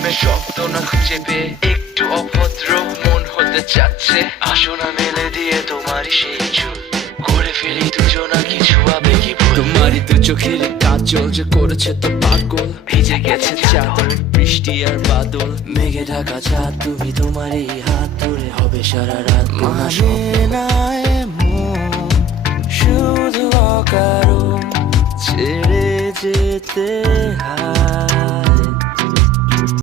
প্রেমের শব্দ না খুঁজে পেয়ে একটু অভদ্র মন হতে চাচ্ছে। আসো না মেলে দিয়ে তোমারই সেই চুল, করে ফেলি দুজনা কিছু আবেগী ভুল। তোমারই দু চোখের কাজল যে করেছে তো পাগল, ভিজে গেছে চাদর বৃষ্টি আর বাদল, মেঘে ঢাকা চাঁদ তুমি তোমারই হাত ধরে হবে সারা রাত। মানে না এমন শুধু অকারণ ছেড়ে যেতে হয়।